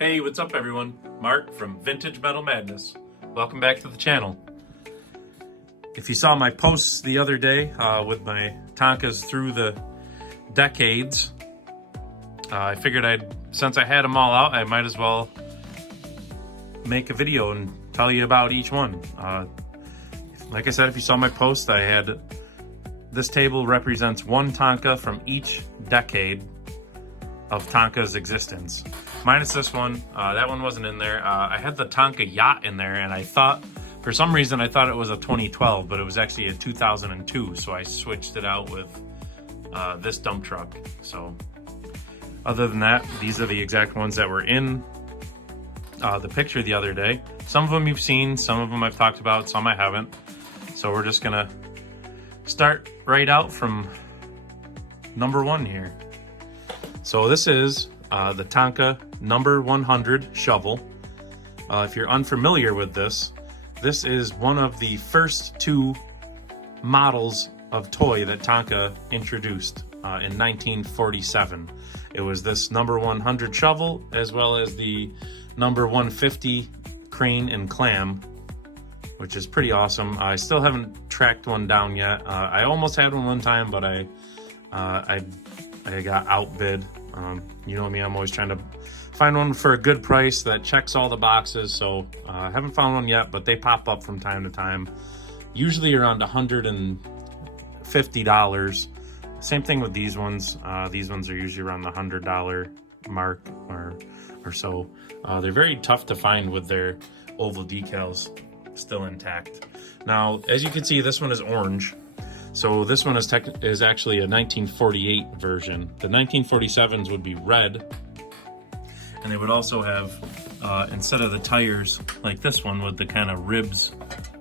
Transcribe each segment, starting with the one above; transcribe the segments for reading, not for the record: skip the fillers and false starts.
Hey, what's up everyone? Mark from Vintage Metal Madness. Welcome back to the channel. If you saw my posts the other day with my Tonkas through the decades, I figured since I had them all out, I might as well make a video and tell you about each one. Like I said, if you saw my post, this table represents one Tonka from each decade of Tonka's existence. Minus this one, that one wasn't in there. I had the Tonka Yacht in there, and for some reason I thought it was a 2012, but it was actually a 2002, so I switched it out with this dump truck. So other than that, these are the exact ones that were in the picture the other day. Some of them you've seen, some of them I've talked about, some I haven't. So we're just gonna start right out from number one here. So this is the Tonka number 100 shovel. If you're unfamiliar with this is one of the first two models of toy that Tonka introduced in 1947. It was this number 100 shovel, as well as the number 150 crane and clam, which is pretty awesome. I still haven't tracked one down yet. I almost had one time, but I got outbid. You know me, I'm always trying to find one for a good price that checks all the boxes. So I haven't found one yet, but they pop up from time to time, usually around $150. Same thing with these ones. These ones are usually around the $100 mark or so. They're very tough to find with their oval decals still intact. Now, as you can see, this one is orange. So this one is actually a 1948 version. The 1947s would be red, and they would also have, instead of the tires like this one with the kind of ribs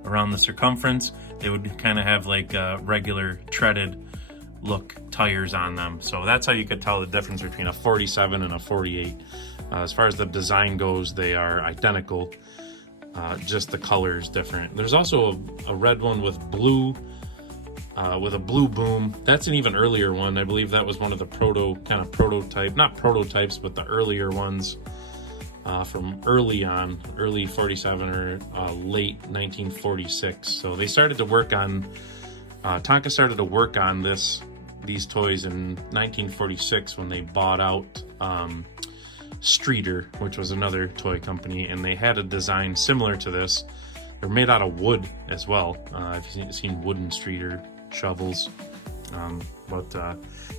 around the circumference, they would kind of have like regular treaded look tires on them. So that's how you could tell the difference between a 47 and a 48. As far as the design goes, they are identical, just the color is different. There's also a red one with a blue boom. That's an even earlier one. I believe that was one of the prototype, not prototypes, but the earlier ones from early 47 or late 1946. So they started to work on, Tonka started to work on these toys in 1946 when they bought out Streeter, which was another toy company, and they had a design similar to this. They're made out of wood as well. I've seen wooden Streeter shovels,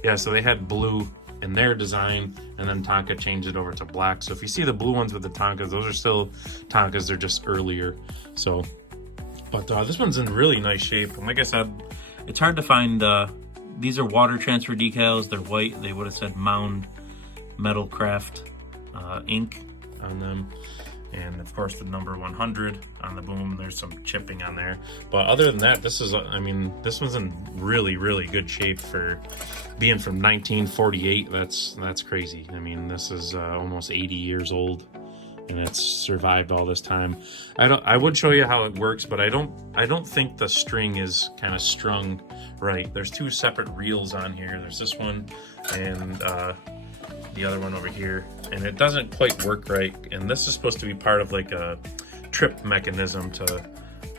yeah, so they had blue in their design, and then Tonka changed it over to black. So if you see the blue ones with the Tonkas, those are still Tonkas, they're just earlier. So, but this one's in really nice shape, and like I said, it's hard to find. These are water transfer decals. They're white. They would have said Mound Metalcraft ink on them. And of course the number 100 on the boom. There's some chipping on there, but other than that, this one's in really, really good shape for being from 1948. That's crazy. I mean, this is almost 80 years old, and it's survived all this time. I would show you how it works, but I don't think the string is kind of strung right. There's two separate reels on here. There's this one and the other one over here, and it doesn't quite work right. And this is supposed to be part of like a trip mechanism to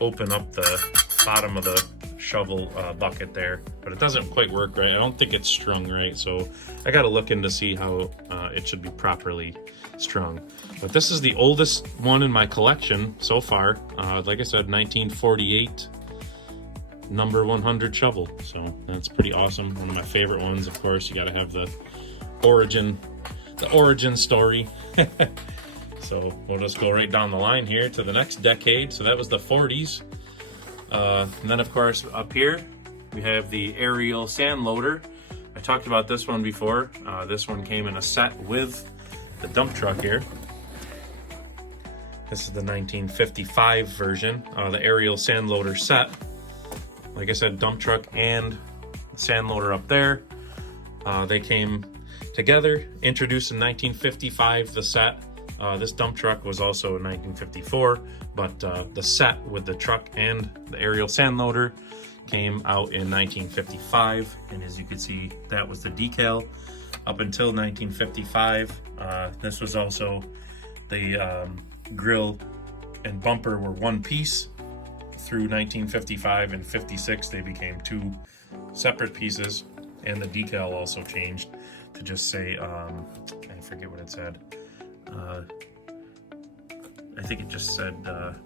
open up the bottom of the shovel bucket there, but it doesn't quite work right. I don't think it's strung right, so I got to look in to see how it should be properly strung. But this is the oldest one in my collection so far. Like I said, 1948 number 100 shovel, so that's pretty awesome. One of my favorite ones. Of course, you got to have the origin story. So we'll just go right down the line here to the next decade. So that was the 40s. And then of course up here we have the aerial sand loader. I talked about this one before. This one came in a set with the dump truck here. This is the 1955 version, the aerial sand loader set. Like I said, dump truck and sand loader up there. They came together, introduced in 1955, the set. This dump truck was also in 1954, but the set with the truck and the aerial sand loader came out in 1955, and as you can see, that was the decal up until 1955. This was also The grill and bumper were one piece through 1955 and 56. They became two separate pieces, and the decal also changed to just say, I forget what it said. I think it just said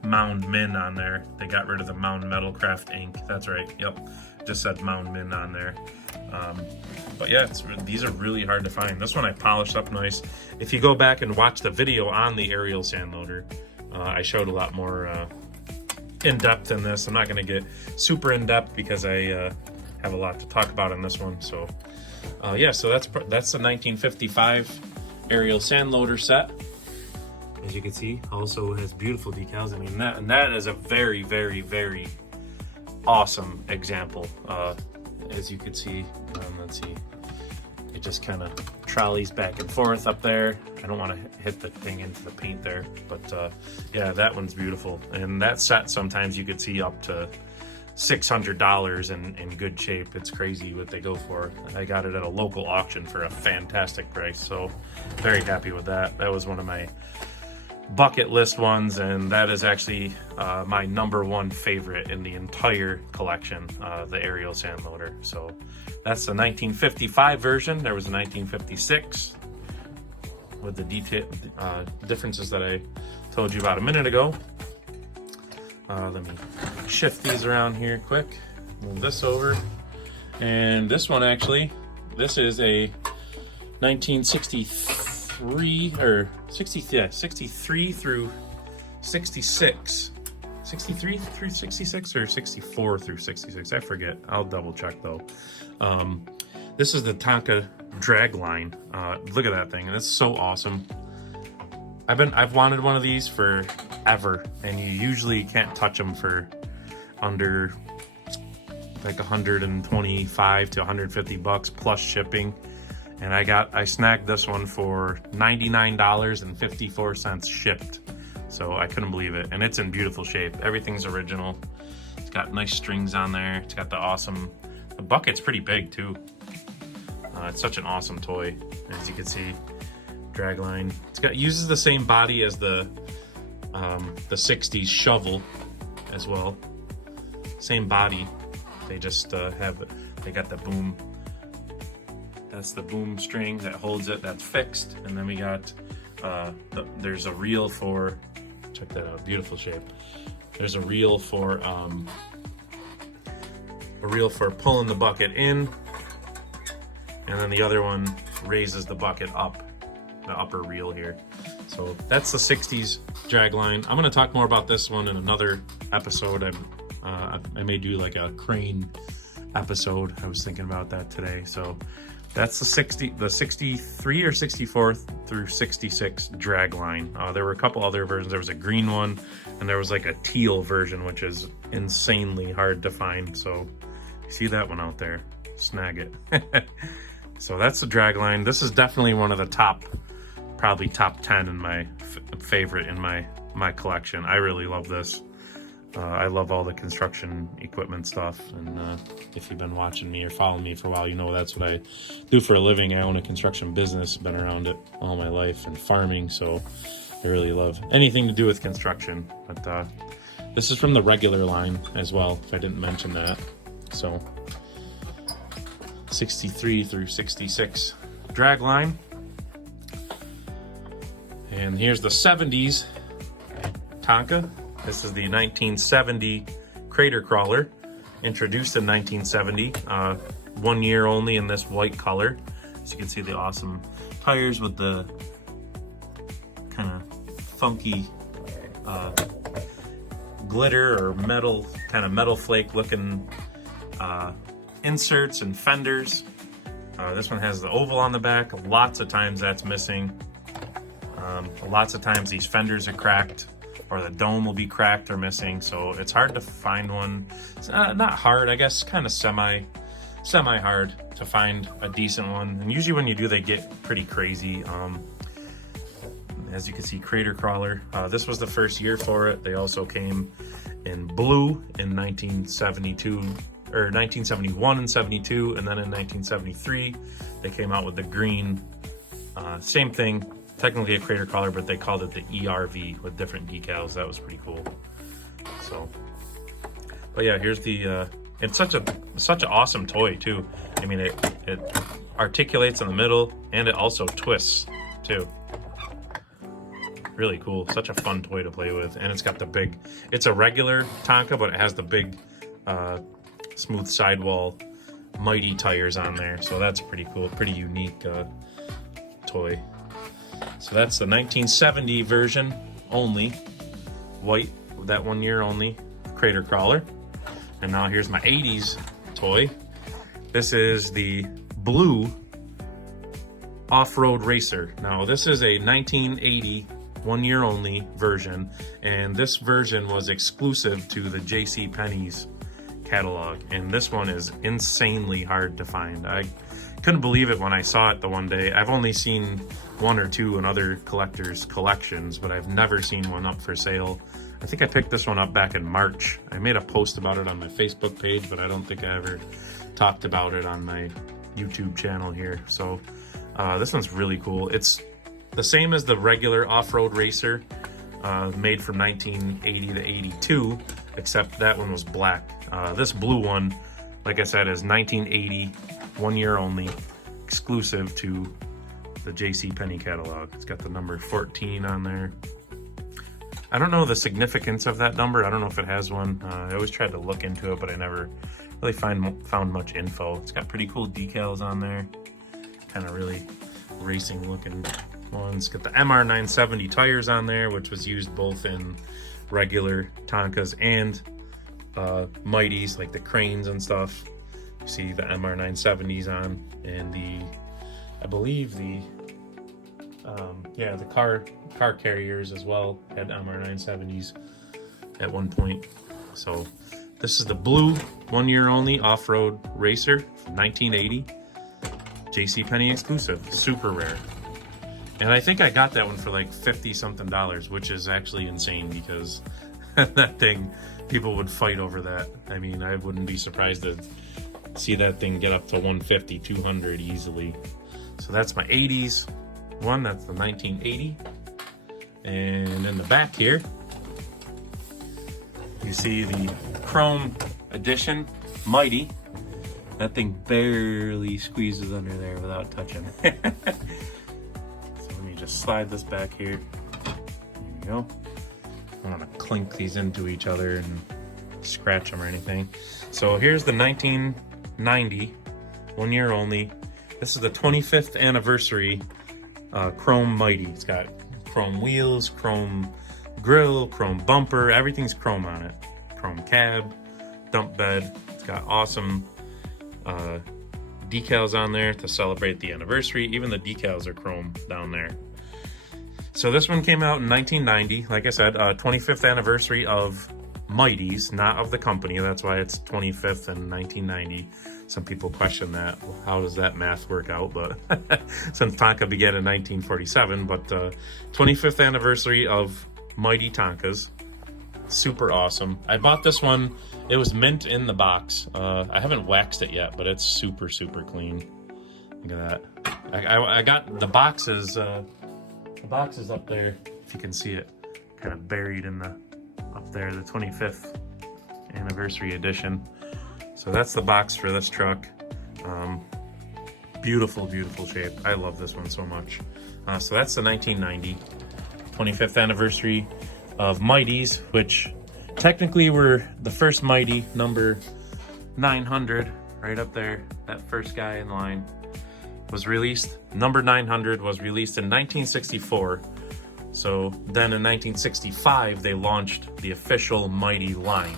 Mound Min on there. They got rid of the Mound Metalcraft ink. That's right. Yep, just said Mound Min on there. But yeah, these are really hard to find. This one I polished up nice. If you go back and watch the video on the aerial sand loader, I showed a lot more in depth in this. I'm not going to get super in depth because I have a lot to talk about in this one. So yeah, so that's the 1955 aerial sand loader set. As you can see, also has beautiful decals. I mean, that is a very, very, very awesome example. As you can see, let's see, it just kind of trolleys back and forth up there. I don't want to hit the thing into the paint there, but yeah, that one's beautiful. And that set, sometimes you could see up to $600 in good shape. It's crazy what they go for. I got it at a local auction for a fantastic price, so very happy with that. That was one of my bucket list ones, and that is actually my #1 favorite in the entire collection, the aerial sand loader. So that's the 1955 version. There was a 1956 with the detail differences that I told you about a minute ago. Let me shift these around here quick, move this over, and this one actually, this is a 1963 or 63 through 66. 63 through 66 or 64 through 66, I forget. I'll double check though. This is the Tonka drag line. Look at that thing, that's so awesome. I've wanted one of these forever, and you usually can't touch them for under like 125 to 150 bucks plus shipping. And I snagged this one for $99.54 shipped. So I couldn't believe it. And it's in beautiful shape. Everything's original. It's got nice strings on there. It's got the bucket's pretty big too. It's such an awesome toy, as you can see. Dragline. Uses the same body as the 60s shovel as well. Same body. They just they got the boom. That's the boom string that holds it, that's fixed. And then we got, there's a reel for, check that out, beautiful shape. There's a reel for pulling the bucket in. And then the other one raises the bucket up, the upper reel here. So that's the 60s drag line. I'm gonna talk more about this one in another episode. I may do like a crane episode. I was thinking about that today. So that's the 63 or 64 through 66 drag line. There were a couple other versions. There was a green one, and there was like a teal version, which is insanely hard to find. So you see that one out there, snag it. So that's the drag line. This is definitely one of the probably top 10 in my favorite in my collection. I really love this. I love all the construction equipment stuff, and if you've been watching me or following me for a while, you know that's what I do for a living. I own a construction business, been around it all my life, and farming, so I really love anything to do with construction. But this is from the regular line as well, if I didn't mention that. So 63 through 66 drag line. And here's the 70s Tonka. This is the 1970 Crater Crawler, introduced in 1970, 1 year only in this white color. As you can see, the awesome tires with the kind of funky glitter or metal, kind of metal flake looking inserts and fenders. This one has the oval on the back. Lots of times that's missing. Lots of times these fenders are cracked, or the dome will be cracked or missing, so it's hard to find one. It's not hard, I guess, kind of semi-hard to find a decent one. And usually when you do, they get pretty crazy. As you can see, Crater Crawler. This was the first year for it. They also came in blue in 1972, or 1971 and 72, and then in 1973 they came out with the green. Same thing, technically a crater crawler, but they called it the ERV with different decals. That was pretty cool. So, but yeah, here's the, it's such an awesome toy too. I mean, it articulates in the middle and it also twists too. Really cool. Such a fun toy to play with. And it's got the big, it's a regular Tonka, but it has the big smooth sidewall Mighty tires on there. So that's pretty cool. Pretty unique toy. So that's the 1970 version only. White, that 1 year only crater crawler. And now here's my 80s toy. This is the blue off-road racer. Now this is a 1980 1 year only version, and this version was exclusive to the J.C. Penney's catalog, and this one is insanely hard to find. I couldn't believe it when I saw it the one day. I've only seen 1 or 2 in other collectors' collections, but I've never seen one up for sale. I think I picked this one up back in March. I made a post about it on my Facebook page, but I don't think I ever talked about it on my YouTube channel here. So this one's really cool. It's the same as the regular off-road racer, made from 1980 to 82, except that one was black. This blue one, like I said, is 1980, 1 year only, exclusive to the J.C. Penney catalog. It's got the number 14 on there. I don't know the significance of that number. I don't know if it has one. I always tried to look into it, but I never really found much info. It's got pretty cool decals on there. Kind of really racing looking ones. Got the MR970 tires on there, which was used both in regular Tonkas and Mighties, like the cranes and stuff. You see the MR970s on, and I believe the car carriers as well had MR970s at one point. So this is the blue 1 year only off-road racer from 1980, J.C. Penney exclusive, super rare. And I think I got that one for like $50 something, which is actually insane because that thing, people would fight over that. I mean, I wouldn't be surprised to see that thing get up to 150, 200 easily. So that's my 80s one, that's the 1980. And in the back here, you see the Chrome Edition Mighty. That thing barely squeezes under there without touching. Just slide this back here. There you go. I don't want to clink these into each other and scratch them or anything. So here's the 1990, 1 year only. This is the 25th anniversary Chrome Mighty. It's got chrome wheels, chrome grill, chrome bumper, everything's chrome on it. Chrome cab, dump bed. It's got awesome decals on there to celebrate the anniversary. Even the decals are chrome down there. So this one came out in 1990. Like I said, 25th anniversary of Mighties, not of the company. That's why it's 25th in 1990. Some people question that. Well, how does that math work out? But since Tonka began in 1947, but 25th anniversary of Mighty Tonkas. Super awesome. I bought this one. It was mint in the box. I haven't waxed it yet, but it's super, super clean. Look at that. I got the boxes. The box is up there, if you can see it, kind of buried in the up there, the 25th anniversary edition. So that's the box for this truck. Beautiful, beautiful shape. I love this one so much. So that's the 1990 25th anniversary of Mighties, which technically were the first Mighty, number 900, right up there. That first guy in line was released. Number 900 was released in 1964. So then in 1965, they launched the official Mighty line.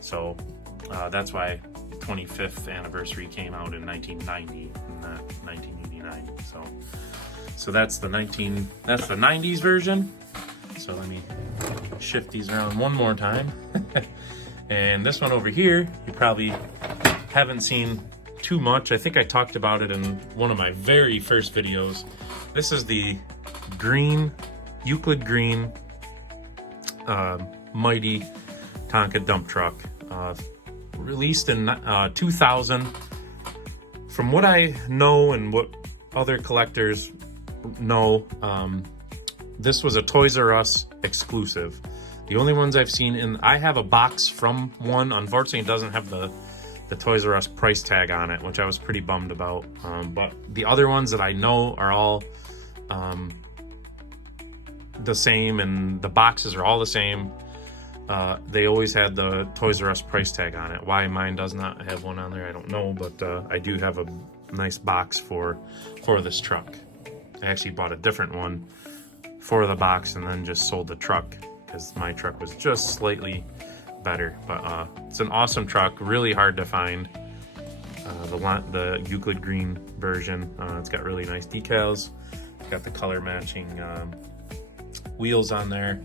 So that's why the 25th anniversary came out in 1990, not 1989. So that's the 90s version. So let me shift these around one more time. And this one over here, you probably haven't seen too much. I think I talked about it in one of my very first videos. This is the green, Euclid green, Mighty Tonka dump truck, released in 2000. From what I know and what other collectors know, this was a Toys R Us exclusive. The only ones I've seen in, I have a box from one. Unfortunately, it doesn't have the Toys R Us price tag on it, which I was pretty bummed about. But the other ones that I know are all the same, and the boxes are all the same. They always had the Toys R Us price tag on it. Why mine does not have one on there, I don't know, but I do have a nice box for this truck. I actually bought a different one for the box and then just sold the truck because my truck was just slightly better. But it's an awesome truck, really hard to find. The Euclid green version. It's got really nice decals. It's got the color matching wheels on there,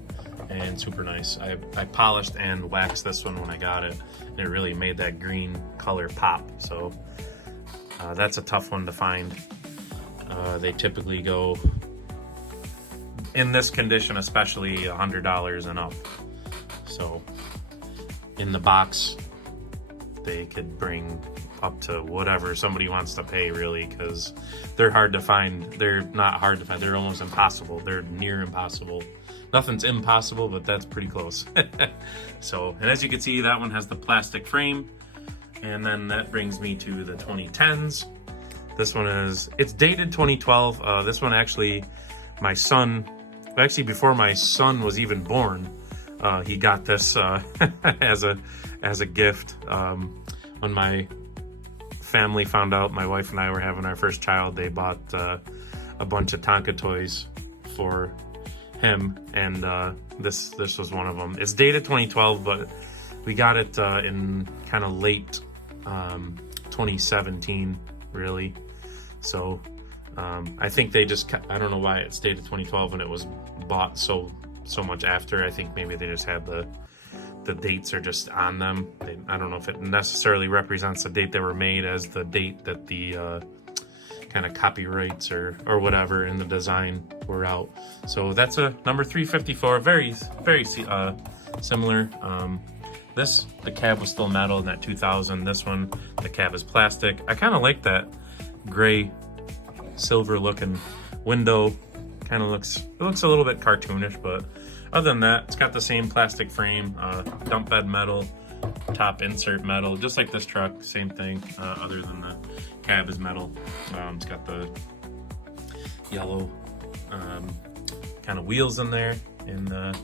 and super nice. I polished and waxed this one when I got it, and it really made that green color pop. So that's a tough one to find. They typically go, in this condition especially, $100 and up. So in the box they could bring up to whatever somebody wants to pay, really, because they're hard to find. They're not hard to find, they're almost impossible. They're near impossible. Nothing's impossible, but that's pretty close. So, and as you can see, that one has the plastic frame. And then that brings me to the 2010s. This one it's dated 2012. This one actually, my son, actually before my son was even born, he got this as a gift. When my family found out my wife and I were having our first child, they bought a bunch of Tonka toys for him, and this was one of them. It's dated 2012, but we got it in kind of late 2017, really. So I think they just, I don't know why it's dated 2012 and it was bought so much after. I think maybe they just had the dates are just on them. I don't know if it necessarily represents the date they were made as the date that the kind of copyrights or whatever in the design were out. So that's a number 354, very similar. The cab was still metal in that 2000. This one, the cab is plastic. I kind of like that gray silver looking window. Kind of looks a little bit cartoonish, but other than that, it's got the same plastic frame, dump bed metal, top insert metal, just like this truck, same thing, other than the cab is metal. It's got the yellow kind of wheels in there, and the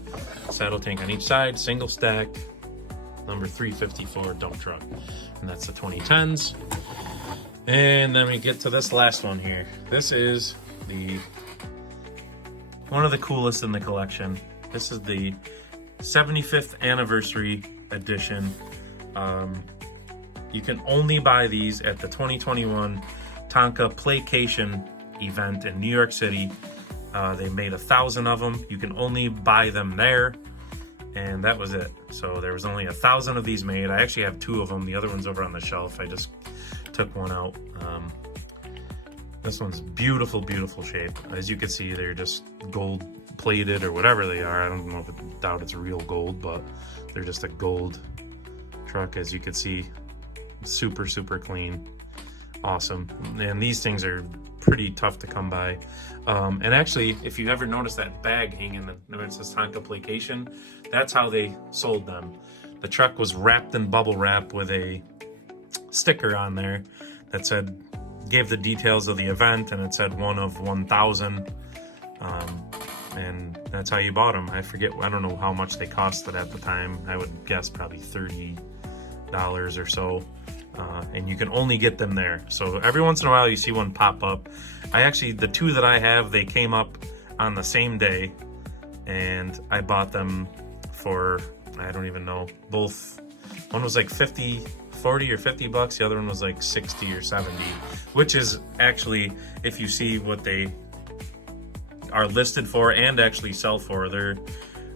saddle tank on each side, single stack, number 354 dump truck, and that's the 2010s. And then we get to this last one here. This is one of the coolest in the collection. This is the 75th anniversary edition. You can only buy these at the 2021 Tonka Playcation event in New York City. They made 1,000 of them. You can only buy them there, and that was it. So there was only 1,000 of these made. I actually have 2 of them. The other one's over on the shelf. I just took one out. This one's beautiful, beautiful shape. As you can see, they're just gold plated or whatever they are. I don't know, doubt it's real gold, but they're just a gold truck. As you can see, super, super clean. Awesome. And these things are pretty tough to come by. And actually, if you ever notice that bag hanging, it says Tonka Playcation, that's how they sold them. The truck was wrapped in bubble wrap with a sticker on there that said, gave the details of the event, and it said 1 of 1,000. And that's how you bought them. I don't know how much they costed at the time. I would guess probably $30 or so. And you can only get them there. So every once in a while you see one pop up. The 2 that I have, they came up on the same day, and I bought them for, I don't even know, both. One was like 40 or 50 bucks. The other one was like 60 or 70, which is actually, if you see what they are listed for and actually sell for, they're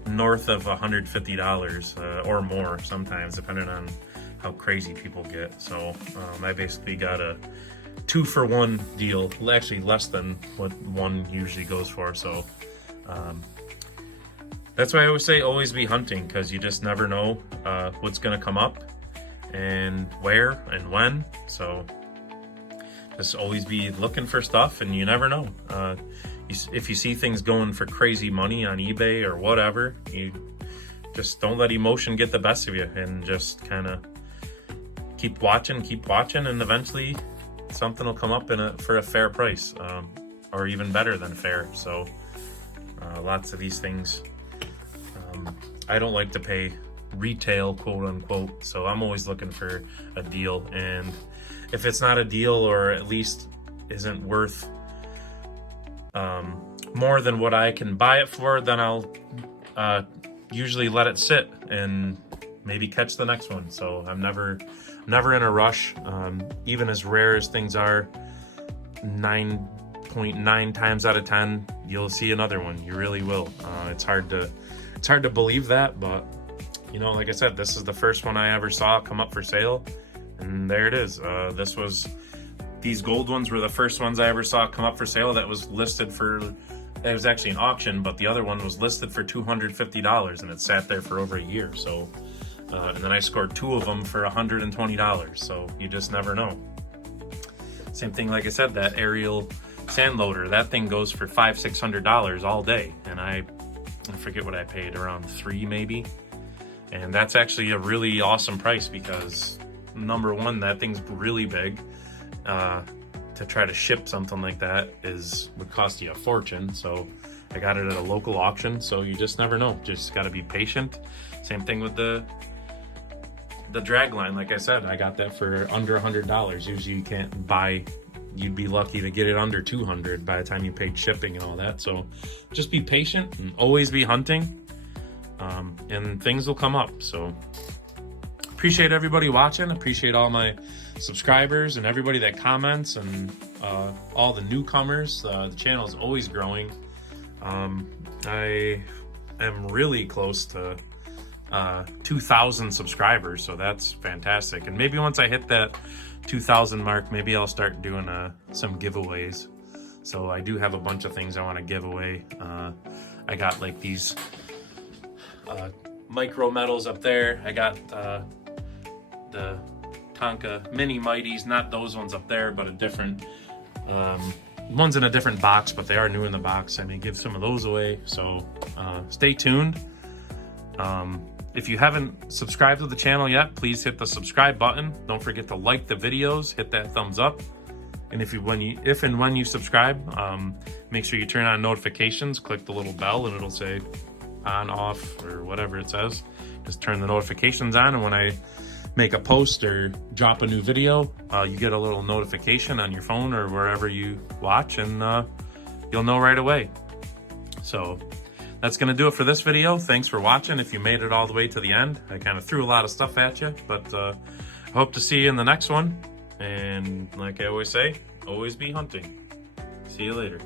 north of $150 or more sometimes, depending on how crazy people get. So I basically got a 2-for-1 deal, actually less than what one usually goes for. So that's why I always say always be hunting, because you just never know what's gonna come up and where and when. So just always be looking for stuff, and you never know. if you see things going for crazy money on eBay or whatever, you just don't let emotion get the best of you, and just kind of keep watching, and eventually something will come up for a fair price, or even better than fair. So lots of these things, I don't like to pay retail, quote unquote, so I'm always looking for a deal, and if it's not a deal, or at least isn't worth more than what I can buy it for, then I'll usually let it sit and maybe catch the next one. So I'm never in a rush. Even as rare as things are, 9.9 times out of 10 you'll see another one. You really will. It's hard to believe that, but you know, like I said, this is the first one I ever saw come up for sale, and there it is. These gold ones were the first ones I ever saw come up for sale. That was listed for, it was actually an auction, but the other one was listed for $250, and it sat there for over a year. So and then I scored 2 of them for $120, so you just never know. Same thing, like I said, that aerial sand loader, that thing goes for $500-600 all day, and I forget what I paid, around $3 maybe. And that's actually a really awesome price, because number one, that thing's really big. To try to ship something like that would cost you a fortune. So I got it at a local auction, so you just never know. Just got to be patient. Same thing with the drag line. Like I said, I got that for under $100. Usually you can't buy, you'd be lucky to get it under $200 by the time you paid shipping and all that. So just be patient and always be hunting, and things will come up. So appreciate everybody watching. Appreciate all my subscribers and everybody that comments, and all the newcomers. The channel is always growing. I am really close to 2,000 subscribers, so that's fantastic. And maybe once I hit that 2,000 mark, maybe I'll start doing some giveaways. So I do have a bunch of things I want to give away. I got like these micro metals up there. I got the Tonka mini mighties, not those ones up there, but a different ones in a different box, but they are new in the box. I may give some of those away, so stay tuned. If you haven't subscribed to the channel yet, please hit the subscribe button. Don't forget to like the videos, hit that thumbs up, and if and when you subscribe, make sure you turn on notifications. Click the little bell, and it'll say on, off, or whatever it says. Just turn the notifications on, and when I make a post or drop a new video, you get a little notification on your phone or wherever you watch, and you'll know right away. So that's gonna do it for this video. Thanks for watching. If you made it all the way to the end, I kind of threw a lot of stuff at you, but I hope to see you in the next one. And like I always say, always be hunting. See you later.